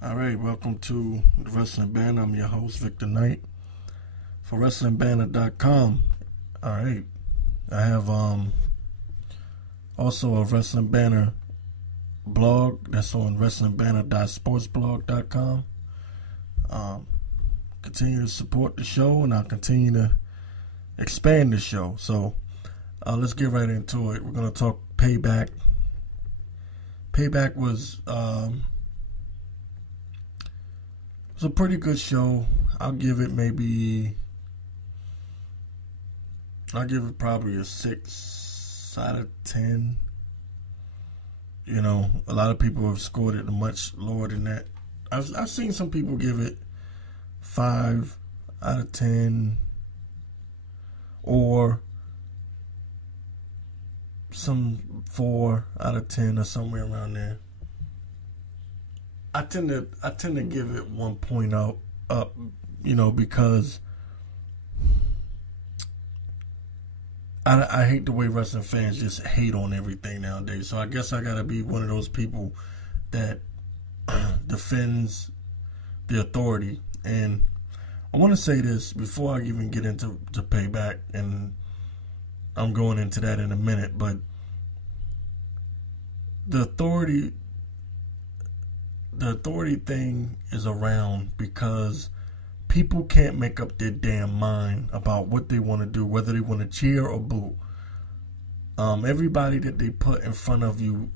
All right, welcome to the Wrestling Banner. I'm your host, Victor Knight, for WrestlingBanner.com. All right, I have also a Wrestling Banner blog that's on WrestlingBanner.sportsblog.com. Continue to support the show, and I'll continue to expand the show. So let's get right into it. We're going to talk Payback. Payback was a pretty good show. I'll give it probably a 6 out of 10. You know, a lot of people have scored it much lower than that. I've seen some people give it 5 out of 10, or some 4 out of 10, or somewhere around there. I tend to give it 1 point up, you know, because I hate the way wrestling fans just hate on everything nowadays. So I guess I gotta be one of those people that defends the authority. And I want to say this before I even get into Payback, and I'm going into that in a minute. But the authority thing is around because people can't make up their damn mind about what they want to do, whether they want to cheer or boo. Everybody that they put in front of you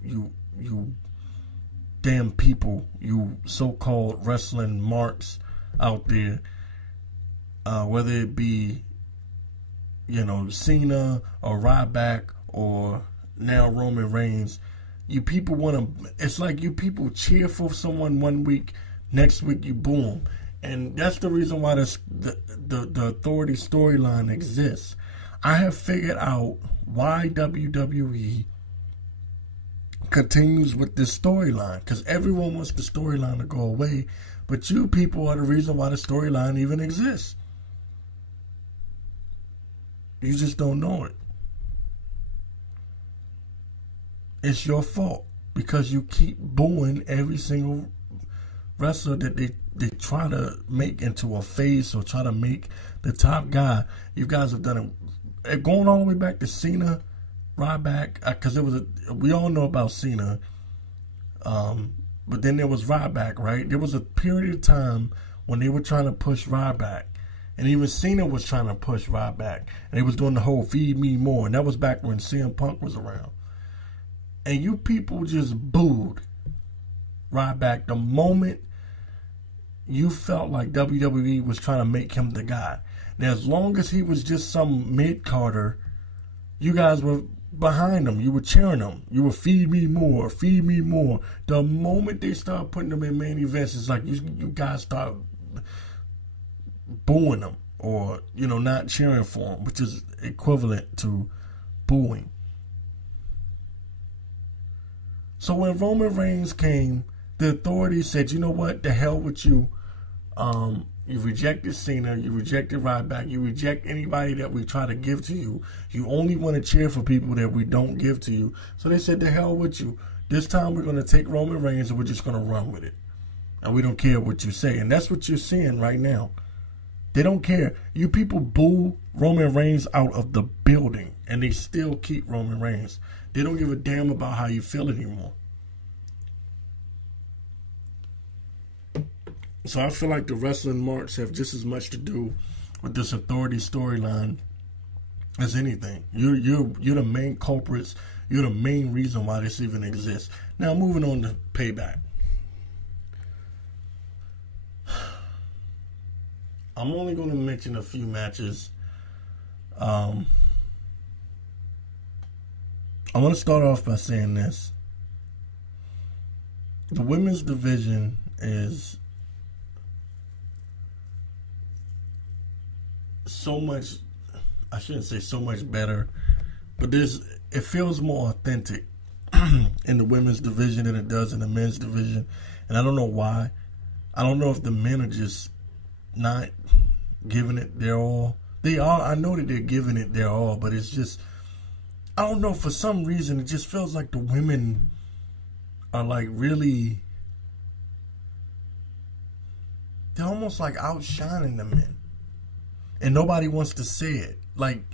damn people, you so-called wrestling marks out there, whether it be, you know, Cena or Ryback or now Roman Reigns. You people want to, it's like you people cheer for someone one week, next week you boo them. And that's the reason why the authority storyline exists. I have figured out why WWE continues with this storyline, because everyone wants the storyline to go away, but you people are the reason why the storyline even exists. You just don't know it. It's your fault because you keep booing every single wrestler that they try to make into a face or try to make the top guy. You guys have done it going all the way back to Cena, Ryback, because we all know about Cena, but then there was Ryback, right? There was a period of time when they were trying to push Ryback, and even Cena was trying to push Ryback, and they was doing the whole feed me more, and that was back when CM Punk was around. And you people just booed Ryback the moment you felt like WWE was trying to make him the guy. Now, as long as he was just some mid-carder, you guys were behind him. You were cheering him. You were feed me more, feed me more. The moment they start putting him in main events, it's like you guys start booing him, or, you know, not cheering for him, which is equivalent to booing. So when Roman Reigns came, the authorities said, you know what, the hell with you. You rejected Cena, you rejected Ryback, you reject anybody that we try to give to you. You only want to cheer for people that we don't give to you. So they said, the hell with you. This time we're going to take Roman Reigns and we're just going to run with it. And we don't care what you say. And that's what you're seeing right now. They don't care. You people boo Roman Reigns out of the building, and they still keep Roman Reigns. They don't give a damn about how you feel anymore. So I feel like the wrestling marks have just as much to do with this authority storyline as anything. You're the main culprits. You're the main reason why this even exists. Now, moving on to Payback. I'm only going to mention a few matches. I want to start off by saying this. The women's division is so much, I shouldn't say so much better, but it feels more authentic in the women's division than it does in the men's division. And I don't know why. I don't know if the men are just not giving it their all. They are. I know that they're giving it their all, but it's just, I don't know, for some reason it just feels like the women are like really they're almost like outshining the men. And nobody wants to say it. Like,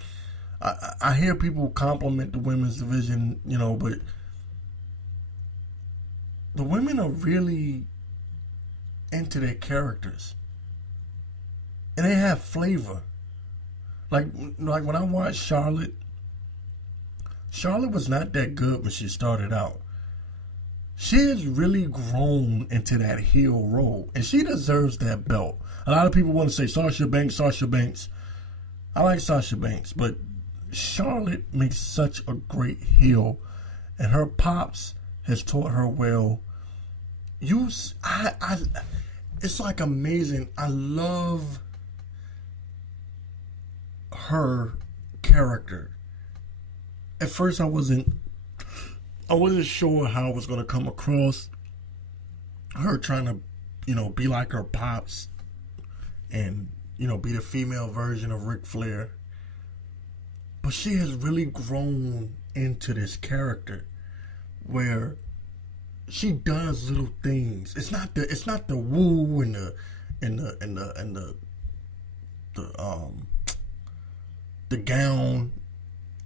I hear people compliment the women's division, you know, but the women are really into their characters. And they have flavor. Like when I watched Charlotte was not that good when she started out. She has really grown into that heel role, and she deserves that belt. A lot of people want to say Sasha Banks. I like Sasha Banks, but Charlotte makes such a great heel, and her pops has taught her well. It's like amazing. I love her character. At first, I wasn't sure how it was going to come across. Her trying to, you know, be like her pops and, you know, be the female version of Ric Flair. But she has really grown into this character where she does little things. It's not the woo and the gown.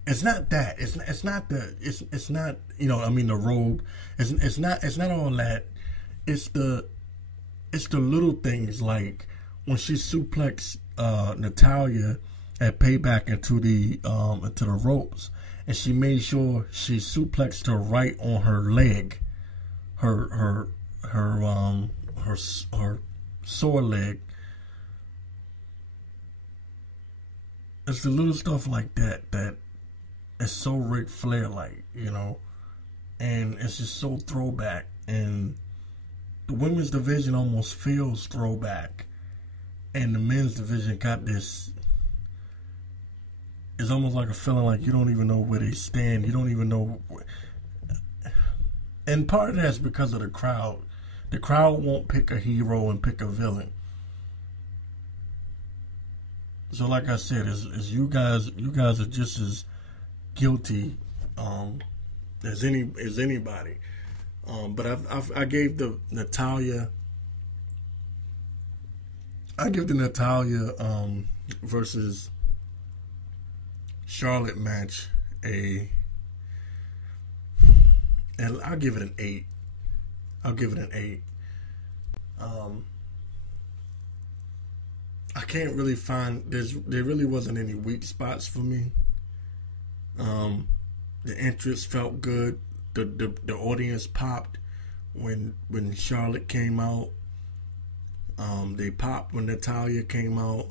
It's not that. It's not you know, I mean, the robe. It's not all that. It's the little things, like when she suplexed Natalya at Payback into the ropes, and she made sure she suplexed her right on her leg, her sore leg. It's the little stuff like that it's so Ric Flair like, you know, and it's just so throwback. And the women's division almost feels throwback, and the men's division got this. It's almost like a feeling like you don't even know where they stand. You don't even know. And part of that's because of the crowd. The crowd won't pick a hero and pick a villain. So, like I said, as you guys are just as guilty as anybody. But I gave the Natalya. I give the Natalya versus Charlotte match and I'll give it an 8. I can't really find there really wasn't any weak spots for me. The entrance felt good. The audience popped when Charlotte came out. They popped when Natalya came out.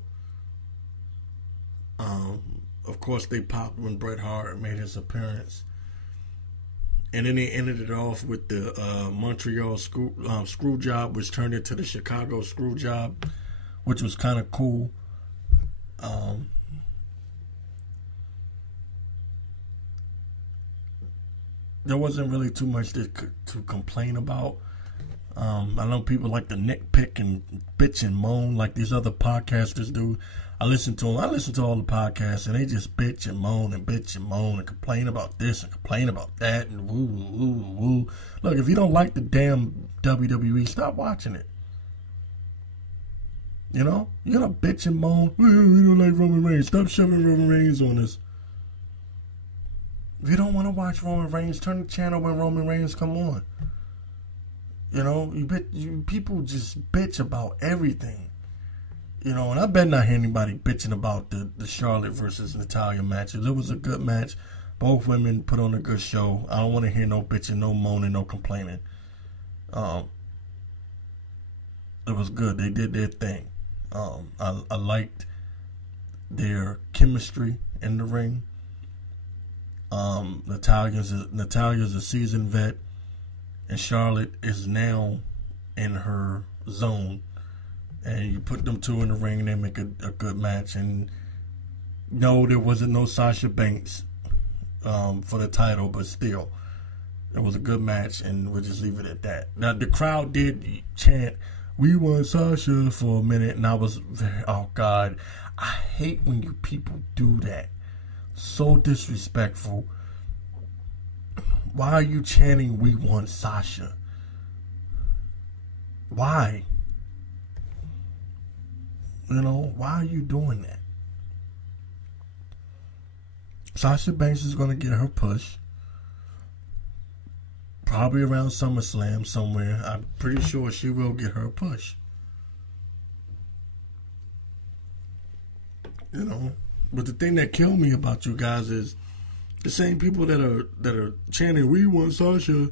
Of course, they popped when Bret Hart made his appearance. And then they ended it off with the Montreal screw job, which turned into the Chicago screw job, which was kind of cool. There wasn't really too much to complain about. I know people like to nitpick and bitch and moan like these other podcasters do. I listen to them. I listen to all the podcasts, and they just bitch and moan and complain about this and complain about that and woo, woo, woo, woo. Look, if you don't like the damn WWE, stop watching it. You know? You're gonna bitch and moan. We don't like Roman Reigns. Stop shoving Roman Reigns on us. If you don't want to watch Roman Reigns, turn the channel when Roman Reigns come on. You know, people just bitch about everything. You know, and I bet not hear anybody bitching about the Charlotte versus Natalya matches. It was a good match. Both women put on a good show. I don't want to hear no bitching, no moaning, no complaining. It was good. They did their thing. I liked their chemistry in the ring. Natalya's a seasoned vet, and Charlotte is now in her zone. And you put them two in the ring, and they make a good match. And no, there wasn't no Sasha Banks for the title, but still, it was a good match, and we'll just leave it at that. Now, the crowd did chant, "We want Sasha," for a minute, and I was very, oh God, I hate when you people do that. So disrespectful. Why are you chanting, "We want Sasha"? Why? You know, why are you doing that? Sasha Banks is going to get her push. Probably around SummerSlam somewhere. I'm pretty sure she will get her push. You know, but the thing that killed me about you guys is the same people that are chanting, "We want Sasha."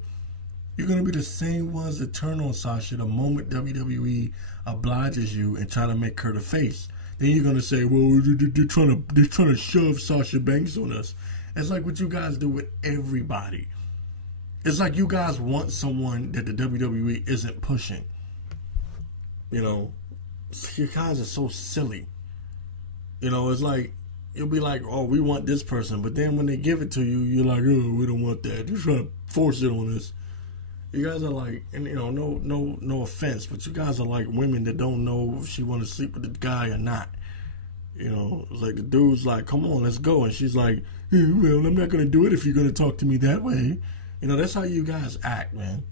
You're gonna be the same ones that turn on Sasha the moment WWE obliges you and try to make her the face. Then you're gonna say, "Well, they're trying to shove Sasha Banks on us." It's like what you guys do with everybody. It's like you guys want someone that the WWE isn't pushing. You know, you guys are so silly. You know, it's like, you'll be like, "Oh, we want this person," but then when they give it to you, you're like, "Oh, we don't want that. They're trying to force it on us." You guys are like, and you know, no offense, but you guys are like women that don't know if she want to sleep with the guy or not. You know, it's like the dude's like, "Come on, let's go," and she's like, "Well, I'm not gonna do it if you're gonna talk to me that way." You know, that's how you guys act, man.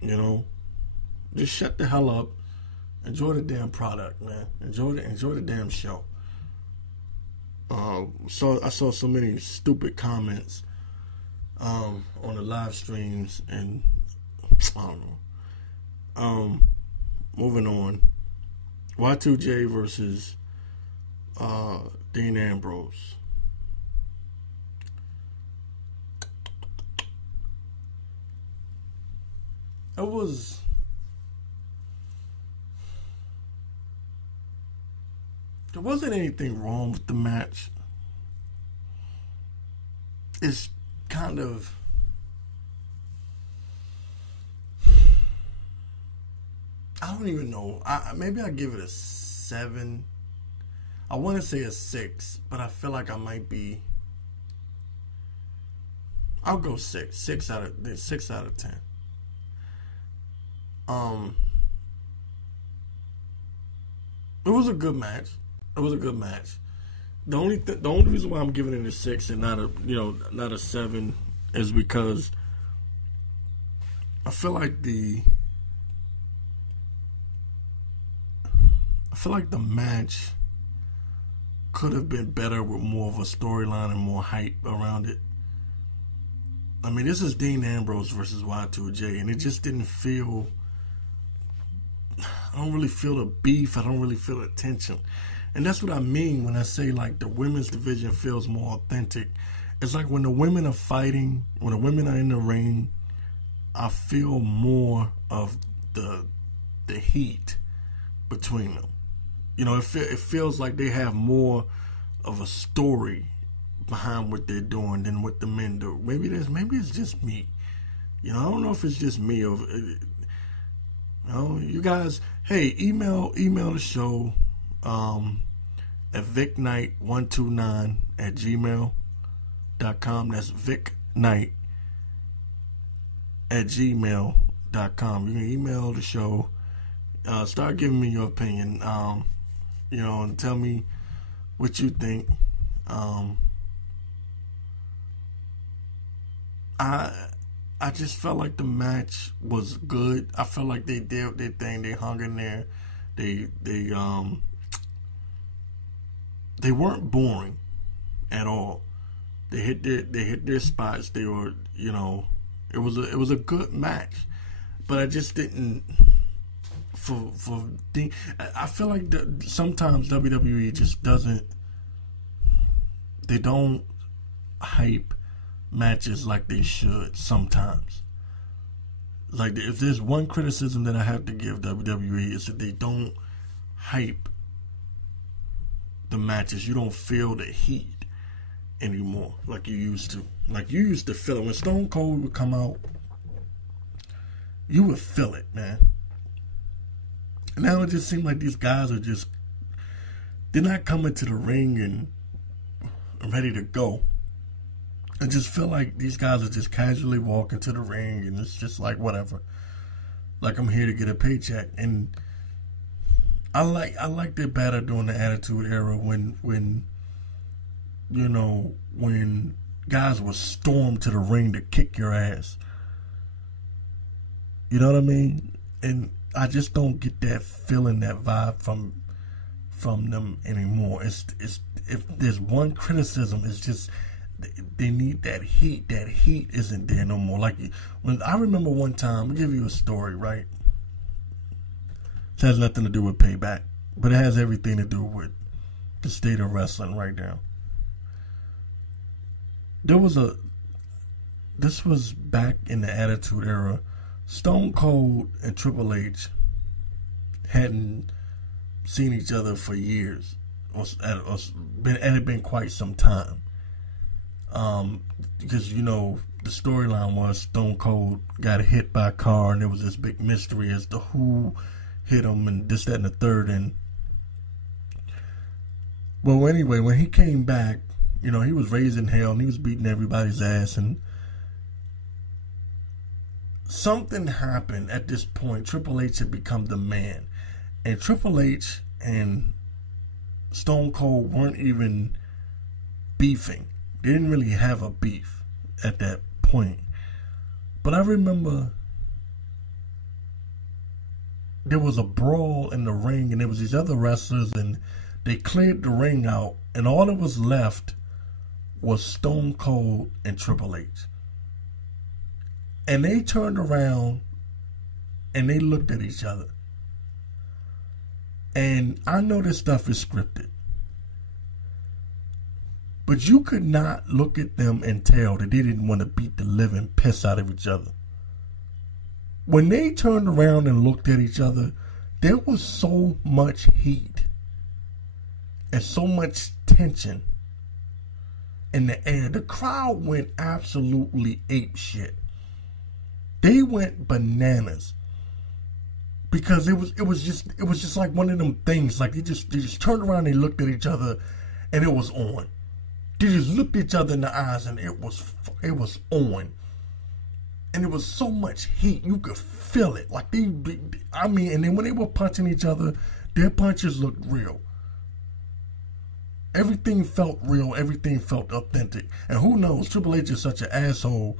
You know, just shut the hell up. Enjoy the damn product, man. Enjoy the damn show. So I saw so many stupid comments on the live streams, and I don't know. Moving on. Y2J versus Dean Ambrose. There wasn't anything wrong with the match. It's kind of, I don't even know. Maybe I give it a 7. I want to say a 6, but I feel like I might be. I'll go 6. 6 out of 10. It was a good match. The only reason why I'm giving it a 6 and not a 7 is because I feel like the match could have been better with more of a storyline and more hype around it. I mean, this is Dean Ambrose versus Y2J, and it just didn't feel. I don't really feel the beef. I don't really feel the tension. And that's what I mean when I say, like, the women's division feels more authentic. It's like when the women are fighting, when the women are in the ring, I feel more of the heat between them. You know, it feels like they have more of a story behind what they're doing than what the men do. Maybe it's just me. You know, I don't know if it's just me or. You know, you guys, hey, email the show at vicnight129@gmail.com. That's vicnight@gmail.com. You can email the show. Start giving me your opinion. You know, and tell me what you think. I just felt like the match was good. I felt like they did their thing. They hung in there. They weren't boring at all. They hit their spots. They were, you know, it was a good match. But I just didn't I feel like sometimes WWE just doesn't. They don't hype matches like they should sometimes. Like, if there's one criticism that I have to give WWE, is that they don't hype the matches. You don't feel the heat anymore like you used to. Like, you used to feel it. When Stone Cold would come out, you would feel it, man. And now it just seems like these guys are just, they're not coming to the ring and ready to go. I just feel like these guys are just casually walking to the ring, and it's just like, whatever. Like, I'm here to get a paycheck. And I liked it better during the Attitude Era when you know, when guys would storm to the ring to kick your ass. You know what I mean? And just don't get that feeling, that vibe from them anymore. It's if there's one criticism, it's just they need that heat. That heat isn't there no more. Like when I remember one time, I'll give you a story, right? It has nothing to do with Payback, but it has everything to do with the state of wrestling right now. This was back in the Attitude Era. Stone Cold and Triple H hadn't seen each other for years, and it had been quite some time. Because the storyline was Stone Cold got hit by a car, and there was this big mystery as to who hit him, and this, that, and the third. And well, anyway, when he came back, he was raising hell and he was beating everybody's ass, and something happened at this point. Triple H had become the man, and Triple H and Stone Cold weren't even beefing. They didn't really have a beef at that point. But I remember there was a brawl in the ring, and there was these other wrestlers, and they cleared the ring out, and all that was left was Stone Cold and Triple H. And they turned around and they looked at each other. And I know this stuff is scripted, but you could not look at them and tell that they didn't want to beat the living piss out of each other. When they turned around and looked at each other, there was so much heat and so much tension in the air. The crowd went absolutely ape shit. They went bananas because it was just like one of them things. Like they just turned around and they looked at each other, and it was on. They just looked at each other in the eyes, and it was on. And there was so much heat, you could feel it. Like and then when they were punching each other, their punches looked real. Everything felt real. Everything felt authentic. And who knows? Triple H is such an asshole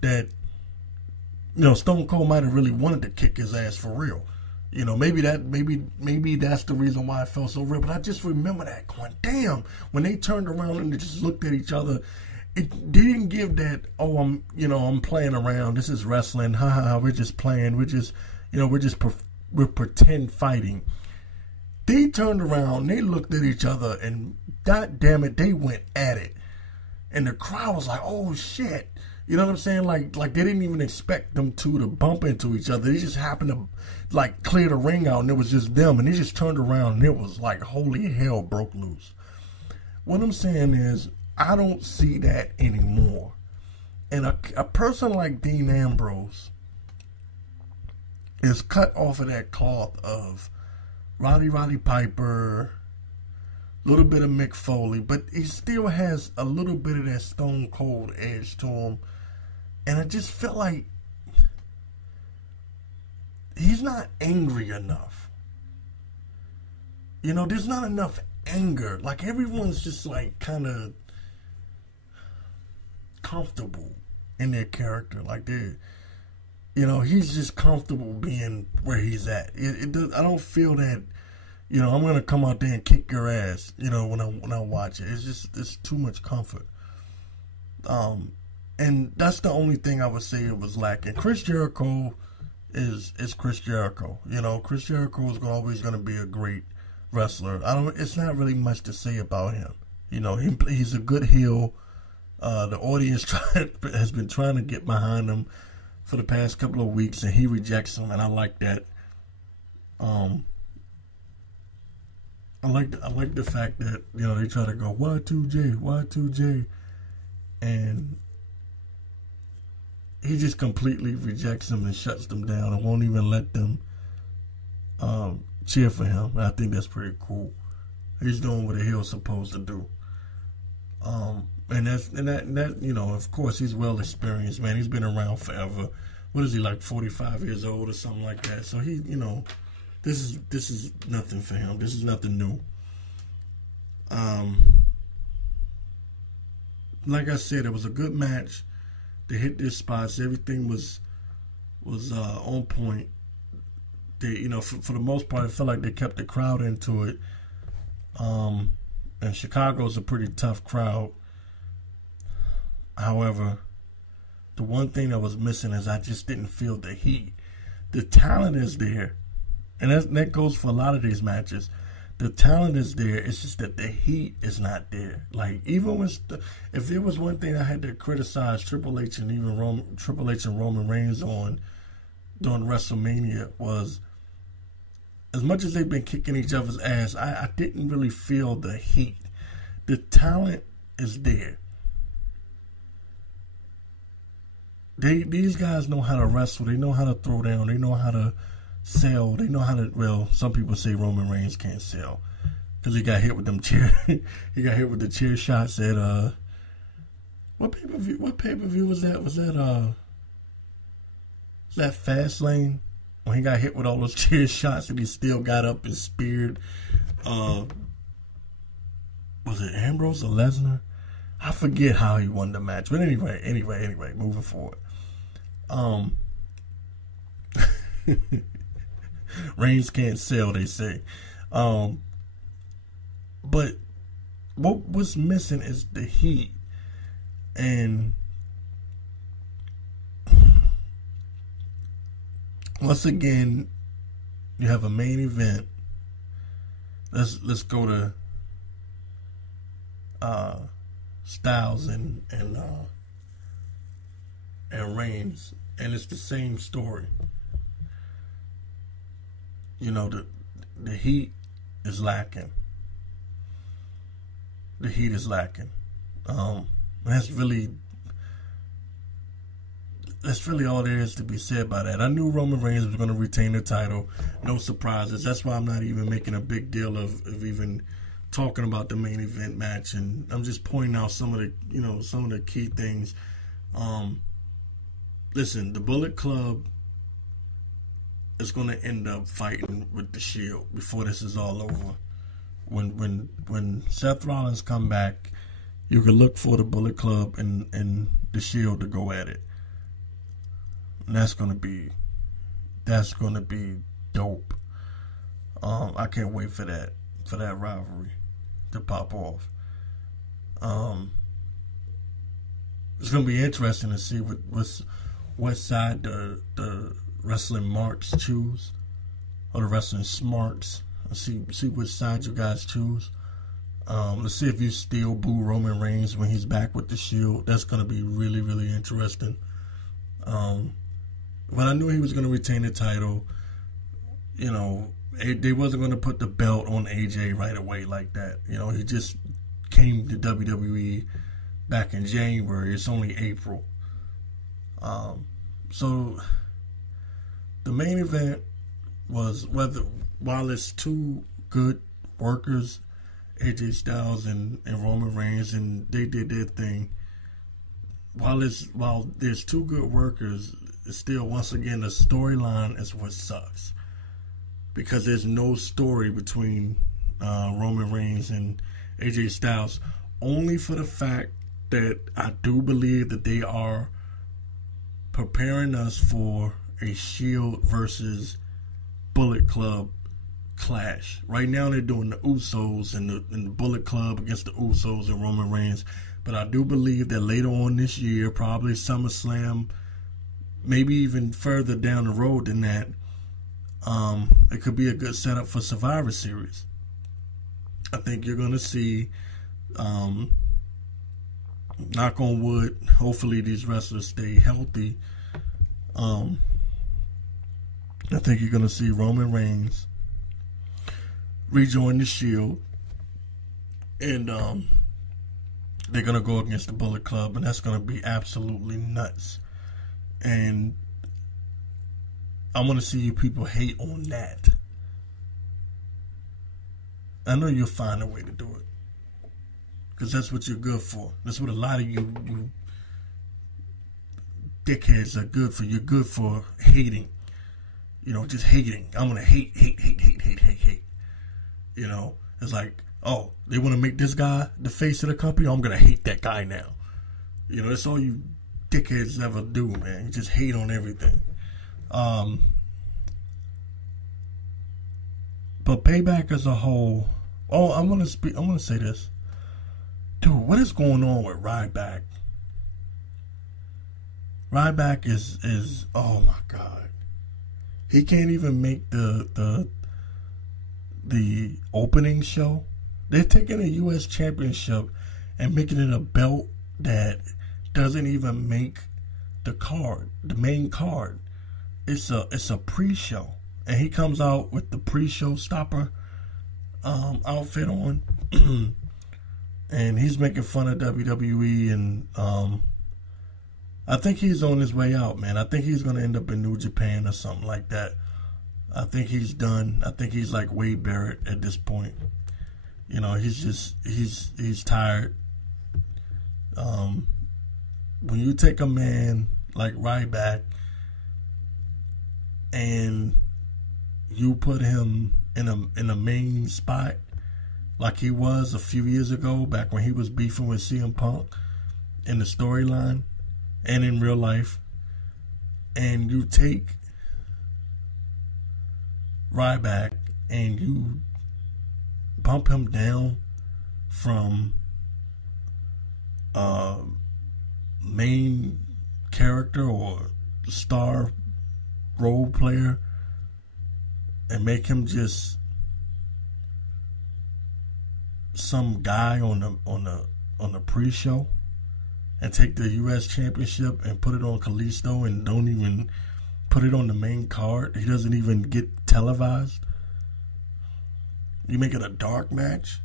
that Stone Cold might have really wanted to kick his ass for real. Maybe that's the reason why it felt so real. But I just remember that going, damn, when they turned around and they just looked at each other, they didn't give that, oh, I'm playing around. This is wrestling. Ha ha ha. We're just playing. We're pretend fighting. They turned around, they looked at each other, and god damn it, they went at it. And the crowd was like, oh shit. You know what I'm saying? Like they didn't even expect them two to bump into each other. They just happened to clear the ring out, and it was just them. And they just turned around, and it was like holy hell broke loose. What I'm saying is, I don't see that anymore. And a person like Dean Ambrose is cut off of that cloth of Roddy Piper, a little bit of Mick Foley, but he still has a little bit of that Stone Cold edge to him. And I just feel like he's not angry enough. There's not enough anger. Like everyone's just like kind of comfortable in their character. Like he's just comfortable being where he's at. I don't feel that, I'm going to come out there and kick your ass, when I watch it. It's too much comfort. And that's the only thing I would say it was lacking. Chris Jericho is Chris Jericho. Chris Jericho is always going to be a great wrestler. It's not really much to say about him. He's a good heel. The audience has been trying to get behind him for the past couple of weeks, and he rejects them, and I like that. I like the fact that they try to go Y2J, and he just completely rejects them and shuts them down and won't even let them cheer for him. And I think that's pretty cool. He's doing what a heel's supposed to do. And that of course he's well experienced, man. He's been around forever. What is he, like 45 years old or something like that? So he, this is nothing for him. This is nothing new. Like I said, it was a good match. They hit their spots. Everything was on point. for the most part, I felt like they kept the crowd into it. And Chicago's a pretty tough crowd. However, the one thing that was missing is I just didn't feel the heat. The talent is there, and that goes for a lot of these matches. The talent is there. It's just that the heat is not there. Like, even if there was one thing I had to criticize Triple H and Roman Reigns on during WrestleMania was, as much as they've been kicking each other's ass, I didn't really feel the heat. The talent is there. These guys know how to wrestle. They know how to throw down. They know how to sell. They know how to. Well, some people say Roman Reigns can't sell because he got hit with them chair. He got hit with the chair shots at what pay-per-view? What pay-per-view was that? Was that Fastlane when he got hit with all those chair shots and he still got up and speared? Was it Ambrose or Lesnar? I forget how he won the match, but anyway, moving forward. Reigns can't sell, they say. But what was missing is the heat. And once again, you have a main event. Let's go to Styles and Reigns, and it's the same story. You know, the heat is lacking. The heat is lacking. That's really all there is to be said by that. I knew Roman Reigns was going to retain the title. No surprises. That's why I'm not even making a big deal of even talking about the main event match, and I'm just pointing out some of the key things. Listen, the Bullet Club is going to end up fighting with the Shield before this is all over. When Seth Rollins come back, you can look for the Bullet Club and the Shield to go at it. And that's gonna be dope. I can't wait for that rivalry to pop off. It's gonna be interesting to see what side the wrestling marks choose, or the wrestling smarts. See which side you guys choose. Let's see if you still boo Roman Reigns when he's back with the Shield. That's gonna be really, really interesting. But I knew he was gonna retain the title. You know, they wasn't gonna put the belt on AJ right away like that. You know, he just came to WWE back in January. It's only April. So the main event was while it's two good workers, AJ Styles and Roman Reigns, and they did their thing. While there's two good workers, it's still, once again, the storyline is what sucks, because there's no story between Roman Reigns and AJ Styles, only for the fact that I do believe that they are preparing us for a Shield versus Bullet Club clash. Right now they're doing the Usos and the Bullet Club against the Usos and Roman Reigns, but I do believe that later on this year, probably SummerSlam, maybe even further down the road than that, it could be a good setup for Survivor Series. I think you're going to see, knock on wood, hopefully these wrestlers stay healthy. I think you're going to see Roman Reigns rejoin the Shield, and they're going to go against the Bullet Club, and that's going to be absolutely nuts. And I want to see you people hate on that. I know you'll find a way to do it, because that's what you're good for. That's what a lot of you dickheads are good for. You're good for hating. You know, just hating. I'm going to hate. You know, it's like, oh, they want to make this guy the face of the company? I'm going to hate that guy now. You know, that's all you dickheads ever do, man. You just hate on everything. But Payback as a whole, I'm gonna say this. Dude, what is going on with Ryback? Ryback is oh my god. He can't even make the opening show. They're taking a US championship and making it a belt that doesn't even make the main card. It's a pre-show. And he comes out with the pre-show stopper outfit on. And he's making fun of WWE, and I think he's on his way out, man. I think he's going to end up in New Japan or something like that. I think he's done. I think he's like Wade Barrett at this point. You know, he's tired. When you take a man like Ryback and you put him in a main spot like he was a few years ago, back when he was beefing with CM Punk in the storyline and in real life, and you take Ryback and you bump him down from main character or star role player and make him just some guy on the pre-show, and take the US championship and put it on Kalisto and don't even put it on the main card. He doesn't even get televised. You make it a dark match.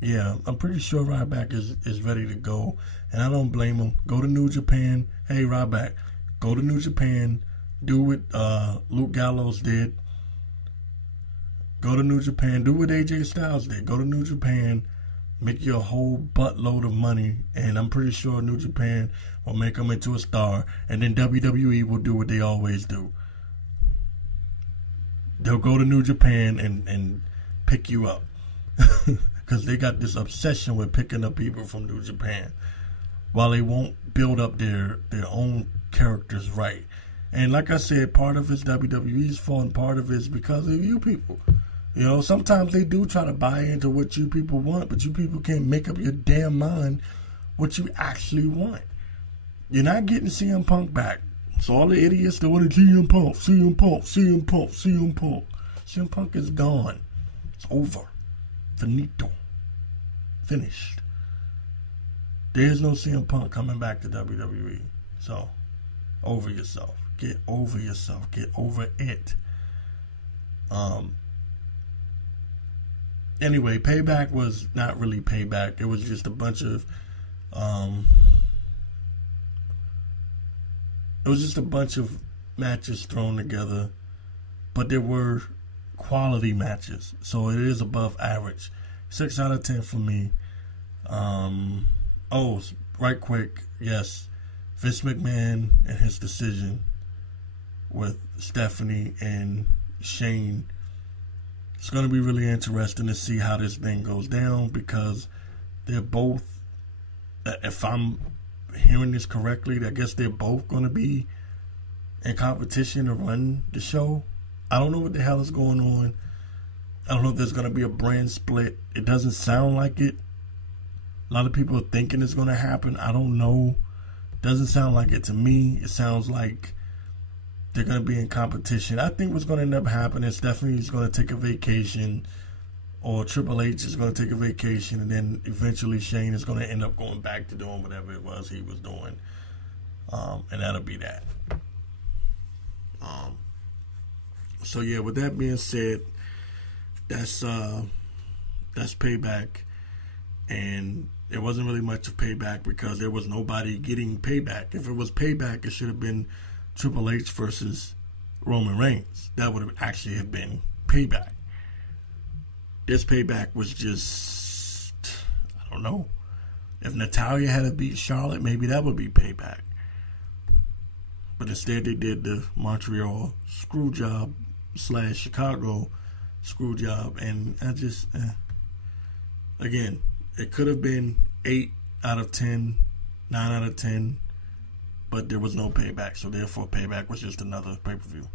Yeah, I'm pretty sure Ryback is ready to go, and I don't blame him. Go to New Japan. Hey, Ryback, go to New Japan. Do what Luke Gallows did. Go to New Japan. Do what AJ Styles did. Go to New Japan. Make you a whole buttload of money, and I'm pretty sure New Japan will make him into a star, and then WWE will do what they always do. They'll go to New Japan and pick you up. Because they got this obsession with picking up people from New Japan, while they won't build up their own characters right. And like I said, part of it's WWE's fault, and part of it's because of you people. You know, sometimes they do try to buy into what you people want, but you people can't make up your damn mind what you actually want. You're not getting CM Punk back. So all the idiots that want to CM Punk. CM Punk is gone. It's over. Finito. Finished. There's no CM Punk coming back to WWE. So, over yourself. Get over yourself. Get over it. Anyway, Payback was not really Payback. It was just a bunch of matches thrown together, but there were quality matches, so it is above average. 6 out of 10 for me. Right quick, yes, Vince McMahon and his decision with Stephanie and Shane. It's going to be really interesting to see how this thing goes down, because they're both, if I'm hearing this correctly, I guess they're both going to be in competition to run the show. I don't know what the hell is going on. I don't know if there's going to be a brand split. It doesn't sound like it. A lot of people are thinking it's going to happen. I don't know. Doesn't sound like it to me. It sounds like they're going to be in competition. I think what's going to end up happening is Stephanie's going to take a vacation, or Triple H is going to take a vacation, and then eventually Shane is going to end up going back to doing whatever it was he was doing. And that'll be that. So yeah, with that being said, that's Payback, and there wasn't really much of Payback because there was nobody getting Payback. If it was Payback, it should have been Triple H versus Roman Reigns. That would have actually have been Payback. This Payback was just, I don't know. If Natalya had to beat Charlotte, maybe that would be Payback. But instead they did the Montreal screw job / Chicago screw job, and I just, again, it could have been 8 out of 10, 9 out of 10, but there was no Payback, so therefore Payback was just another pay-per-view.